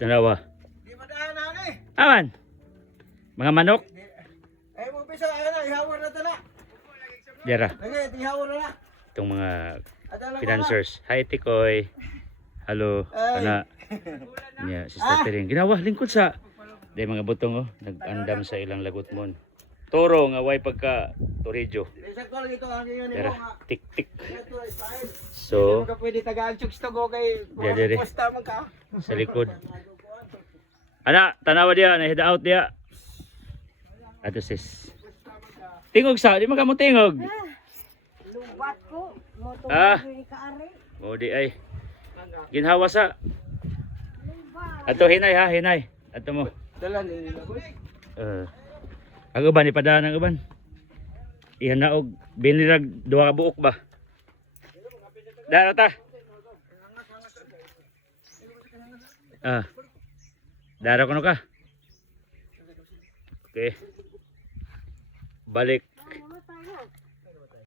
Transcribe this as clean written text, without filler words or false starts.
Dalawa. Di madaanan eh. Aman. Mga manok. Ay mo piso ana ihawon na tala. Dira. Lagi ihawon na. Itong mga Adala ko. financiers. Hi, Tikoy. Hello. Ay. Ana. Niya, Sister Tering. Ginawa, lingkod sa. Day mga butong, oh. Nag-andam sa ilang lagot mo. Toro, nga way pagka turidyo. Sakto lang ito ang inyo Dira, nimo nga. tik-tik. Ito ay style. So, Ka pwede tagaan chuks to go kay Dere. posta man ka. sa likod. Ana, tanawa dia, na-head out dia. Ato sis. Tingog sa, di man ka mo tingog. Lubat ko. Moto Ah. diri ka ari. O di ay. Ginhawa sa. Lubat. Ato hinay ha, hinay. Ato mo. Dala ni nila boy. Ang uban, ipadaan ang uban. Iyan na og binirag duha ka buok ba? Dara ta. Dara ko no ka. Okay. Balik